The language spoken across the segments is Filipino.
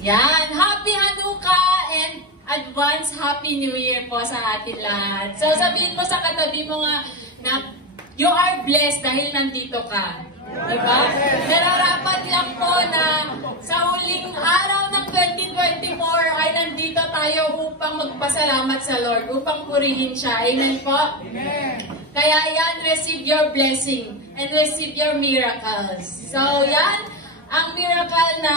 Yan, Happy Hanukkah and advance Happy New Year po sa atin lahat. So sabihin mo sa katabi mo nga na you are blessed dahil nandito ka. Diba? Nararapat lang po na sa huling araw ng 2024 ay nandito tayo upang magpasalamat sa Lord, upang purihin siya. Amen po? Amen. Kaya yan, receive your blessing and receive your miracles. So yan, ang miracle na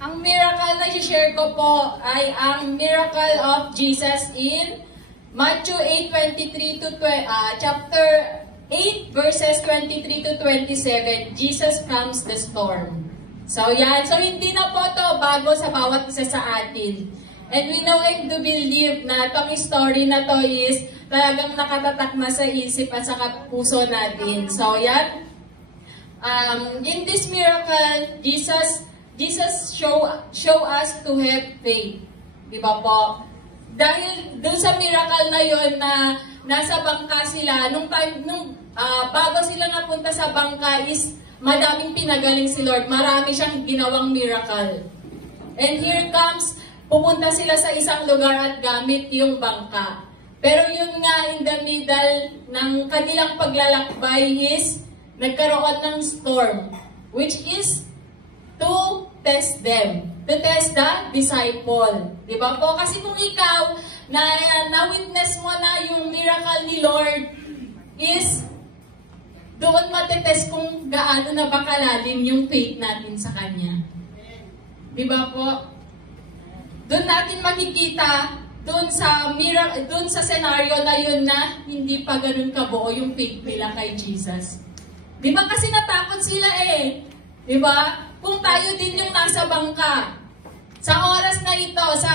ang miracle na i-share ko po ay ang miracle of Jesus in Matthew 8:23 to chapter 8 verses 23 to 27. Jesus calms the storm. So yan, so hindi na po to bago sa bawat isa sa atin. And we know and do believe na itong story na to is talagang nakatatak na sa isip at sa puso natin. So yan, in this miracle, Jesus show us to have faith. Diba po? Dahil dun sa miracle na yon na nasa bangka sila, bago sila napunta sa bangka is madaming pinagaling si Lord. Marami siyang ginawang miracle. And here comes, pupunta sila sa isang lugar at gamit yung bangka. Pero yun nga, in the middle ng kanilang paglalakbay is nagkaroon ng storm, which is to test them, to test the disciple. Diba po? Kasi kung ikaw, na-witness mo na yung miracle ni Lord, is doon matitest kung gaano na ba kalalim yung faith natin sa Kanya. Diba po? Doon natin makikita, doon sa scenario na yun na hindi pa ganun kabuo yung faith nila kay Jesus. Diba kasi natakot sila eh. Diba? Kung tayo din yung nasa bangka, sa oras na ito, sa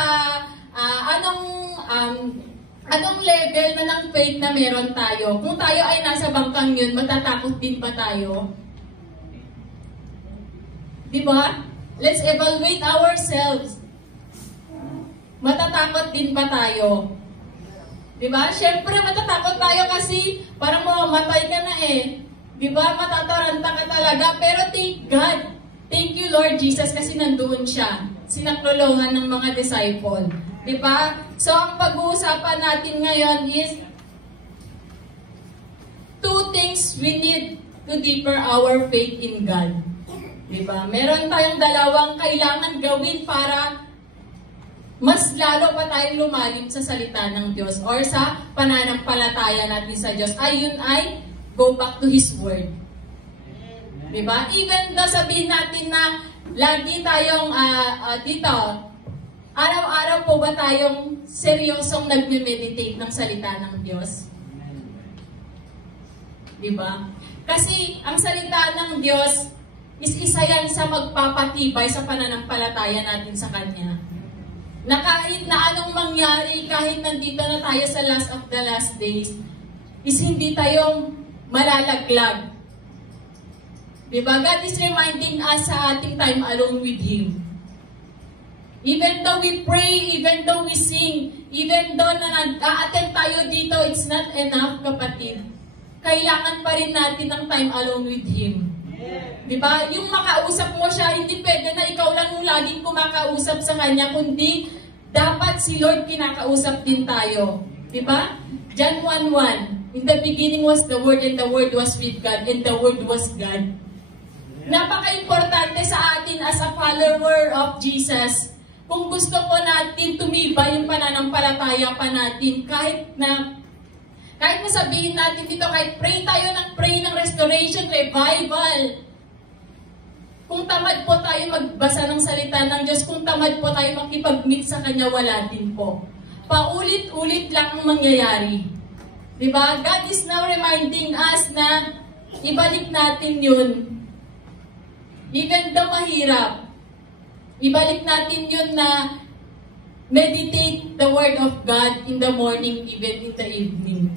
anong level na ng faith na meron tayo, kung tayo ay nasa bangkang yun, matatakot din ba tayo? Diba? Let's evaluate ourselves. Matatakot din ba tayo? Diba? Siyempre, matatakot tayo kasi parang mamamatay ka na eh. Diba? Matataranta ka talaga. Pero thank God. Thank you, Lord Jesus, kasi nandoon siya. Sinaklolohan ng mga disciple. Diba? So, ang pag-uusapan natin ngayon is two things we need to deeper our faith in God. Diba? Meron tayong dalawang kailangan gawin para mas lalo pa tayong lumalim sa salita ng Diyos or sa pananampalataya natin sa Diyos. Ayun ay go back to His Word. Diba? Even though sabihin natin na lagi tayong dito, araw-araw po ba tayong seryosong nagme-meditate ng salita ng Diyos? Diba? Kasi ang salita ng Diyos is isa yan sa magpapatibay sa pananampalataya natin sa Kanya. Na kahit na anong mangyari, kahit nandito na tayo sa last of the last days, is hindi tayong malalaglag. Diba? God is reminding us sa ating time alone with Him. Even though we pray, even though we sing, even though na nag-a-attend tayo dito, it's not enough, kapatid. Kailangan pa rin natin ng time alone with Him. Diba? Yung makausap mo siya, hindi pwede na ikaw lang yung laging kumakausap sa Kanya, kundi dapat si Lord kinakausap din tayo. Diba? John 1:1, in the beginning was the Word, and the Word was with God, and the Word was God. Napaka-importante sa atin as a follower of Jesus. Kung gusto po natin tumibay yung pananampalataya pa natin, kahit na sabihin natin dito, kahit pray tayo ng restoration, revival. Kung tamad po tayo magbasa ng salita ng Diyos, kung tamad po tayo makipag-meet sa Kanya, wala din po. Paulit-ulit lang ang mangyayari. Diba? God is now reminding us na ibalik natin yun. Even though mahirap, ibalik natin yun na meditate the Word of God in the morning, even in the evening.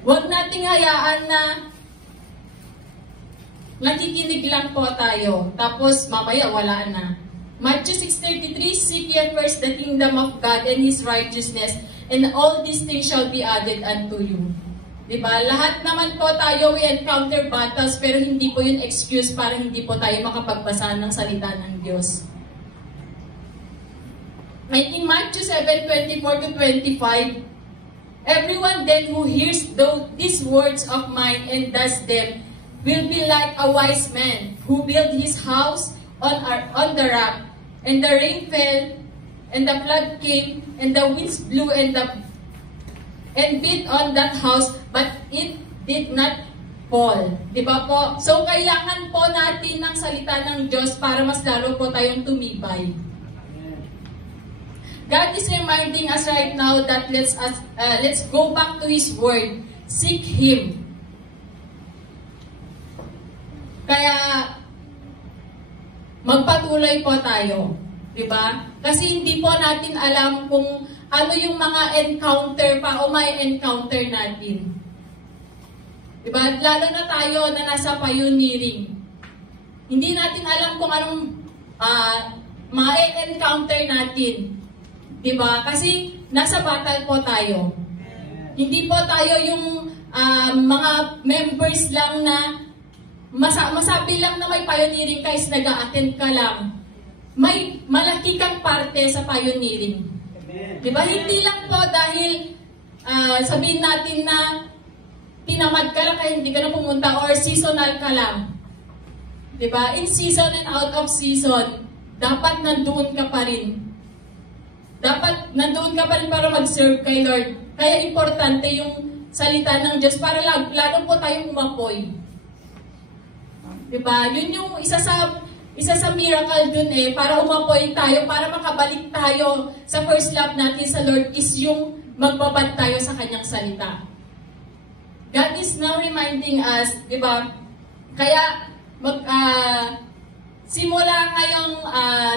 Huwag nating hayaan na nakikinig lang po tayo, tapos mamaya wala na. Matthew 6:33, seek ye first the kingdom of God and His righteousness, and all these things shall be added unto you. Diba? Lahat naman po tayo we encounter battles, pero hindi po yun excuse para hindi po tayo makapagbasa ng salita ng Diyos. And in Matthew 7:24-25, everyone then who hears these words of mine and does them will be like a wise man who built his house on the rock, and the rain fell, and the flood came, and the winds blew and beat on that house, but it did not fall. Diba po? So, kailangan po natin ng salita ng Diyos para mas lalo po tayong tumibay. God is reminding us right now that let's go back to His Word. Seek Him. Kaya, magpatuloy po tayo. Diba? Kasi hindi po natin alam kung ano yung mga encounter pa o may encounter natin. Diba? Lalo na tayo na nasa pioneering. Hindi natin alam kung anong ma-encounter natin. Diba? Kasi nasa battle po tayo. Hindi po tayo yung mga members lang na masabi lang na may pioneering guys, nag-a-attend ka lang. May malaki kang parte sa pioneering. Diba? Hindi lang po dahil sabihin natin na tinamad ka lang kaya hindi ka na pumunta or seasonal ka lang. Diba? In season and out of season, dapat nandoon ka pa rin. Dapat nandoon ka pa rin para mag-serve kay Lord. Kaya importante yung salita ng Diyos para lalo po tayong umapoy. Diba? Yun yung isa sa miracle dun para umapoy tayo, para makabalik tayo sa first love natin sa Lord is yung magbabad tayo sa Kanyang salita. God is now reminding us, diba? Kaya simula ngayong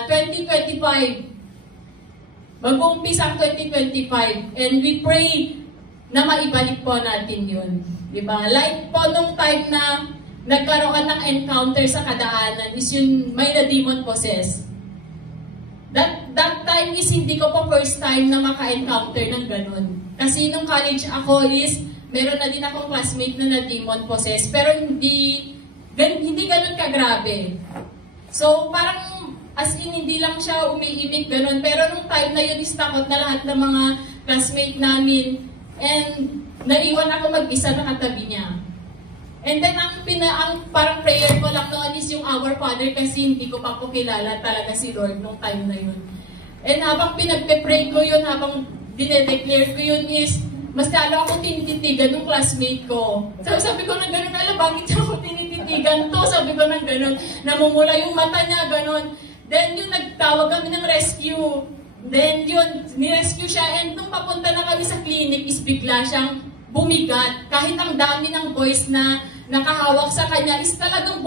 2025, mag-uumpisa ang 2025, and we pray na maibalik po natin yun. Diba? Like po nung time na nagkaroon ng encounter sa kadaanan is yun, may na-demon possess. That time is hindi ko po first time na maka-encounter ng ganun. Kasi nung college ako is, meron na din akong classmate na na-demon possess, pero hindi ganun kagrabe. So parang as in, hindi lang siya umiibig ganun. Pero nung time na yun, is takot na lahat ng mga classmate namin. And naiwan ako mag-isa na katabi niya. And then, ang parang prayer ko lang noon is yung Our Father kasi hindi ko pa po kilala talaga si Lord nung time na yun. And habang pinagpe-pray ko yun, habang dinedeclare ko yun is, mas lalo ako tinititigan ng classmate ko. So, sabi ko na gano'n, bakit ako tinititigan to? Sabi ko na gano'n, namumula yung mata niya, gano'n. Then yun, nagtawag kami ng rescue. Then yun, ni-rescue siya. And nung papunta na kami sa clinic, is bigla siyang bumigat. Kahit ang dami ng boys na nakahawak sa kanya, is talagang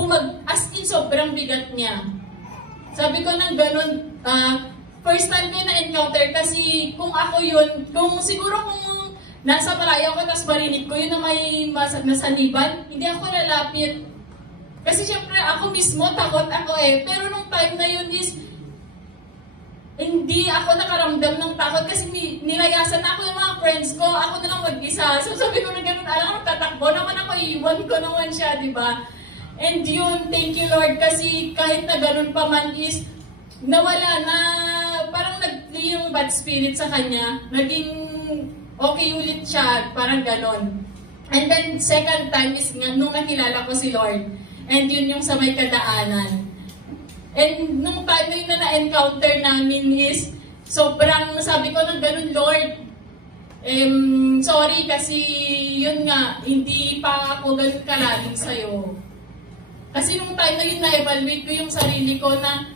as in sobrang bigat niya. Sabi ko nang ganun, first time ko na-encounter kasi kung ako yun, siguro kung nasa malayo ako, tapos marinig ko yun na may nasaniban, hindi ako lalapit. Kasi syempre, ako mismo, takot ako Pero nung time na yun is, hindi ako nakaramdam ng takot kasi nilayasan na ako yung mga friends ko. Ako na lang mag-isa. So sabi ko na gano'n, alam, tatakbo naman ako, iwan ko naman siya, di ba? And yun, thank you Lord, kasi kahit na gano'n pa man is, nawala na, parang nag-flee yung bad spirit sa kanya. Naging okay ulit siya, parang gano'n. And then, second time is nung nakilala ko si Lord. And yun yung sa may kadaanan. And nung time na yun na na-encounter namin is, sobrang sabi ko ng ganun, Lord, sorry kasi yun nga, hindi pa ako ganun kalalim sa'yo. Kasi nung time na yun na-evaluate ko yung sarili ko na,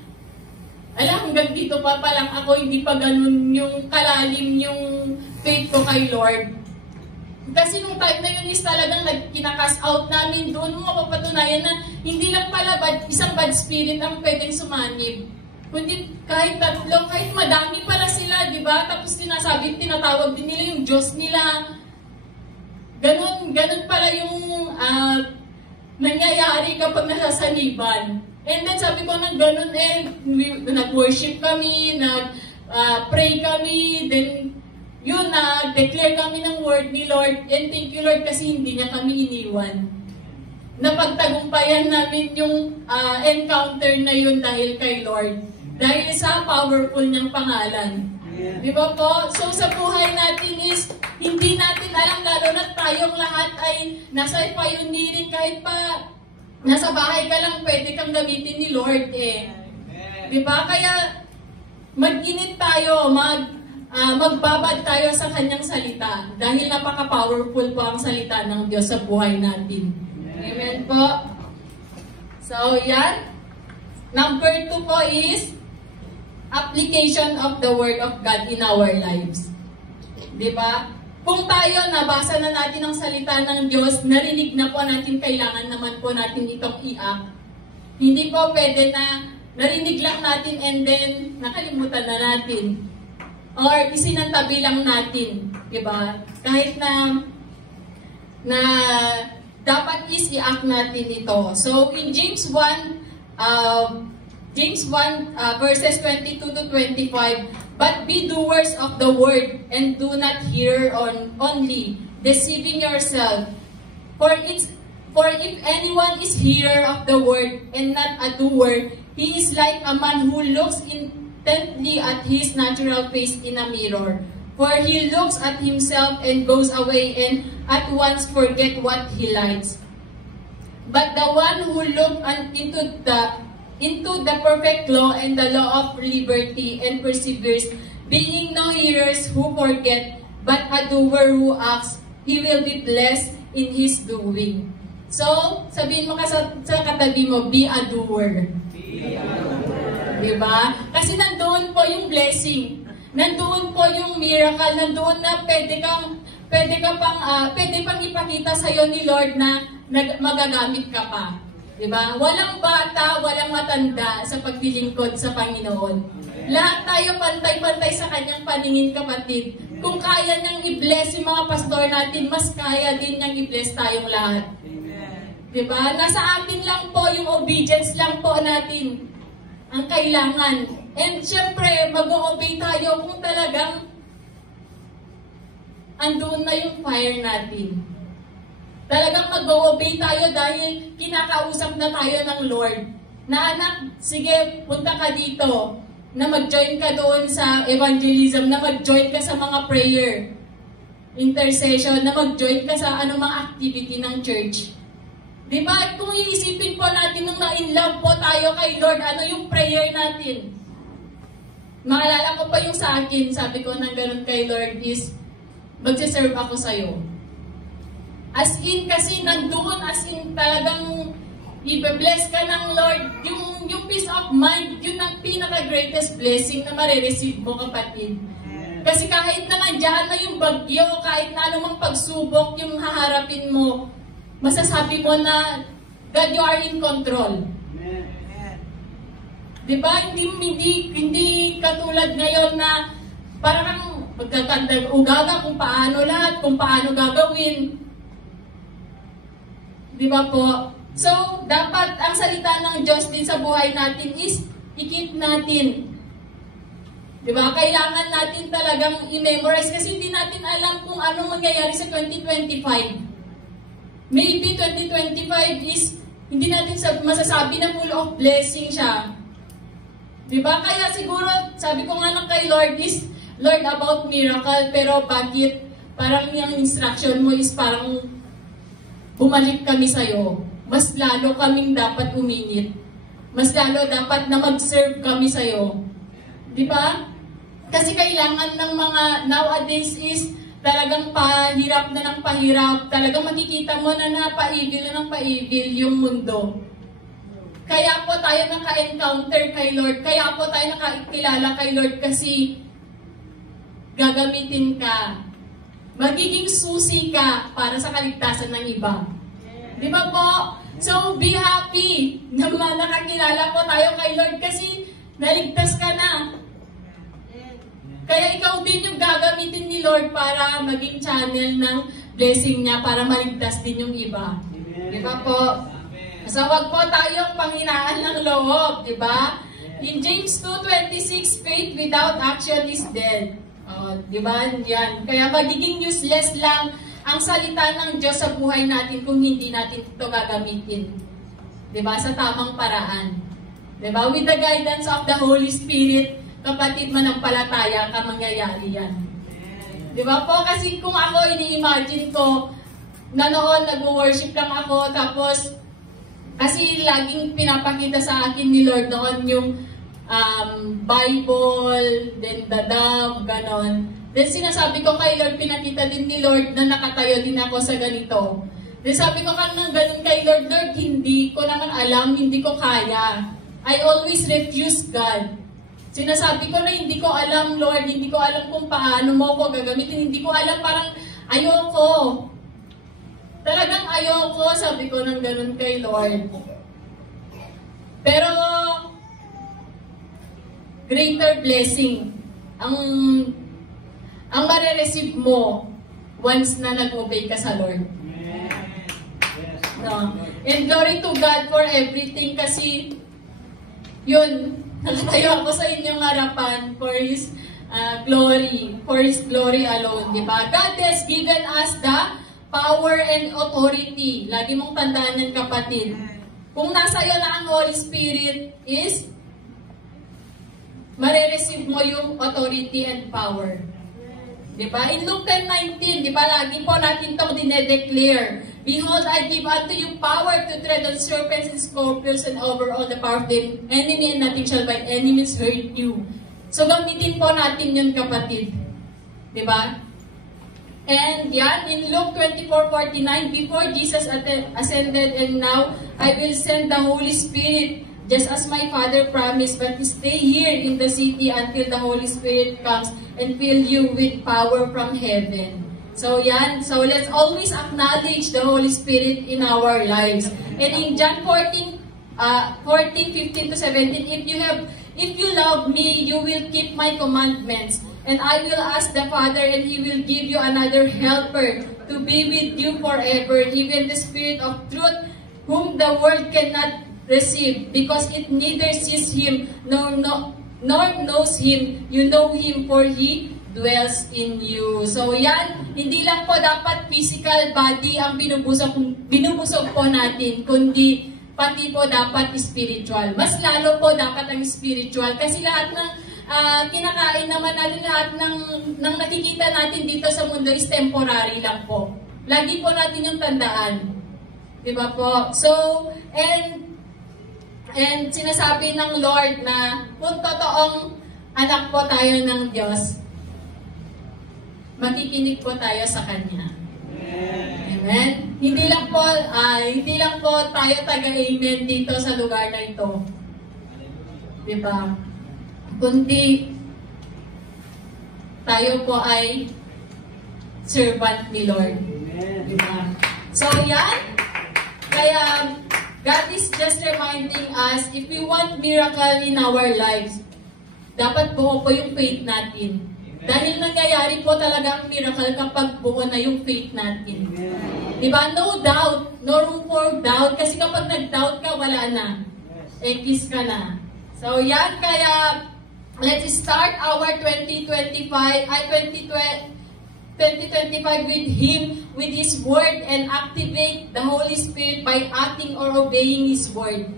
hanggang dito pa lang ako, hindi pa ganun yung kalalim yung faith ko kay Lord. Kasi nung time na yun is talagang kinakas out namin doon, mapapatunayan na hindi lang pala isang bad spirit ang pwedeng sumanib. Kundi kahit tatlo, kahit madami pala sila, di ba? Tapos tinatawag din nila yung Diyos nila. Ganun pala yung nangyayari kapag nasasaniban. And then sabi ko nang ganun nag-worship kami, nag-pray kami, then yun, nag-declare kami ng word ni Lord, and thank you Lord kasi hindi niya kami iniwan. Napagtagumpayan namin yung encounter na yun dahil kay Lord. Dahil sa powerful niyang pangalan. Yeah. Di ba po? So sa buhay natin is, hindi natin alam, lalo na tayong lahat ay nasa pioneering, kahit pa nasa bahay ka lang, pwede kang gamitin ni Lord eh. Di ba? Kaya mag-init tayo, magbabad tayo sa kanyang salita. Dahil napaka-powerful po ang salita ng Diyos sa buhay natin. Amen po. So yan. Number 2 po is application of the Word of God in our lives. Diba? Kung tayo nabasa na natin ang salita ng Diyos, narinig na po natin, kailangan naman po natin itong i-act. Hindi po pwede na narinig lang natin and then nakalimutan na natin. Or isinantabi lang natin. Diba? Kahit na dapat is i-act natin ito. So in James 1, verses 22 to 25, but be doers of the word, and do not hear only, deceiving yourself. For if anyone is hearer of the word, and not a doer, he is like a man who looks intently at his natural face in a mirror. For he looks at himself and goes away, and at once forget what he likes. But the one who looks into the perfect law and the law of liberty and perseveres, being no hearers who forget, but a doer who acts, he will be blessed in his doing. So, sabihin mo ka sa katabi mo, be a doer. Be a doer. Diba? Kasi nandoon po yung blessing. Nandoon po yung miracle. Nandoon na pwede pang ipakita sa'yo ni Lord na magagamit ka pa. Diba? Walang bata, walang matanda sa paglilingkod sa Panginoon. Lahat tayo pantay-pantay sa kanyang paningin, kapatid. Kung kaya niyang i-bless yung mga pastor natin, mas kaya din niyang i-bless tayong lahat. Diba? Nasa atin lang po, yung obedience lang po natin ang kailangan. And syempre, mag-o-obey tayo kung talagang andun na yung fire natin. Talagang mag-o-obey tayo dahil kinakausap na tayo ng Lord. Na anak, sige, punta ka dito. Na mag-join ka doon sa evangelism, na mag-join ka sa mga prayer, intercession, na mag-join ka sa anumang activity ng church. Diba? Kung iisipin po natin nung na-in-love po tayo kay Lord, ano yung prayer natin? Maalala ko pa yung sa akin, sabi ko na ganun kay Lord is, magsiserve ako sa'yo. As in, kasi nandoon, as in talagang i-bless ka ng Lord. Yung peace of mind, yun ang pinaka-greatest blessing na marireceive mo, kapatid. Kasi kahit na nandiyan na yung bagyo, kahit na anumang pagsubok yung haharapin mo, masasabi mo na, God, you are in control. Diba? Hindi katulad ngayon na parang magkakandag-ugaga kung paano lahat, kung paano gagawin. Diba po? So, dapat ang salita ng Diyos din sa buhay natin is i-keep natin. Diba? Kailangan natin talagang i-memorize kasi hindi natin alam kung anong mangyayari sa 2025. Maybe 2025 is hindi natin masasabi na full of blessing siya. Diba? Kaya siguro, sabi ko nga kay Lord is, Lord, about miracle, pero bakit parang yung instruction mo is parang bumalik kami sa'yo. Mas lalo kaming dapat uminit. Mas lalo dapat na mag-serve kami sa'yo. Diba? Kasi kailangan ng mga nowadays is talagang pahirap na ng pahirap. Talagang makikita mo na napaibig na ng paibig yung mundo. Kaya po tayo naka-encounter kay Lord. Kaya po tayo nakakilala kay Lord kasi gagamitin ka. Magiging susi ka para sa kaligtasan ng iba. Di ba po? So, be happy na nakakilala po tayo kay Lord kasi naligtas ka na. Kaya ikaw din yung gagamitin ni Lord para maging channel ng blessing niya para maligtas din yung iba. Di ba po? So wag po tayong panghinaan ng loob, di ba? In James 2:26, faith without action is dead. Di ba? Yan. Kaya magiging useless lang ang salita ng Diyos sa buhay natin kung hindi natin ito gagamitin. Di ba? Sa tamang paraan. Di ba? With the guidance of the Holy Spirit, kapatid manampalataya ka, mangyayari yan. Di ba po? Kasi kung ako, ini-imagine ko, na noon nag-worship lang ako, tapos, kasi laging pinapakita sa akin ni Lord noon yung Bible, then the dove, ganon. Then sinasabi ko kay Lord, pinakita din ni Lord na nakatayo din ako sa ganito. Then sabi ko kanang ganon kay Lord, Lord, hindi ko naman alam, hindi ko kaya. I always refuse God. Sinasabi ko na hindi ko alam, Lord, hindi ko alam kung paano mo ko gagamitin, hindi ko alam, parang ayoko. Talagang ayoko, sabi ko ng ganun kay Lord. Pero, greater blessing ang marireceive mo once na nag-obey ka sa Lord. No. And glory to God for everything kasi yun, nakatayo ako sa inyong harapan for His glory, for His glory alone, di ba? God has given us the power and authority. Lagi mong tandaan yan, kapatid. Kung nasa iyo na ang Holy Spirit is, marireceive mo yung authority and power. Di ba? In Luke 10:19, di ba, lagi po natin itong dinedeclare. Behold, I give unto you power to tread on serpents and scorpions and over all the power of the enemy, and nothing shall by any means hurt you. So, gamitin po natin yun, kapatid. Di ba? And yan, in Luke 24:49, before Jesus ascended, and now I will send the Holy Spirit, just as my Father promised, but stay here in the city until the Holy Spirit comes and fill you with power from heaven. So yan, so let's always acknowledge the Holy Spirit in our lives. And in John 14:15-17, if you love me, you will keep my commandments. And I will ask the Father, and He will give you another helper to be with you forever, even the Spirit of truth, whom the world cannot receive, because it neither sees Him nor knows Him. You know Him, for He dwells in you. So yan, hindi lang po dapat physical body ang binubusog po natin, kundi pati po dapat spiritual. Mas lalo po dapat ang spiritual, kasi lahat ng kinakain naman natin, lahat ng nakikita natin dito sa mundo is temporary lang po. Lagi po natin yung tandaan. Diba po? So, and sinasabi ng Lord na kung totoong anak po tayo ng Diyos, makikinig po tayo sa Kanya. Amen? Hindi lang po tayo taga-amen dito sa lugar na ito. Diba? Kundi tayo po ay servant ni Lord. Diba? So yan, kaya God is just reminding us, if we want miracle in our lives, dapat buo po yung faith natin. Dahil nangyayari po talaga ang miracle kapag buo na yung faith natin. Diba? No doubt, no room for doubt, kasi kapag nag-doubt ka, wala na. Ekis ka na. So yan, kaya let's start our 2025 with Him, with His Word, and activate the Holy Spirit by acting or obeying His Word.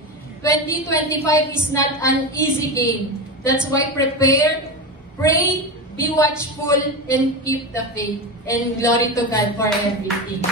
2025 is not an easy game. That's why prepare, pray, be watchful, and keep the faith. And glory to God for everything.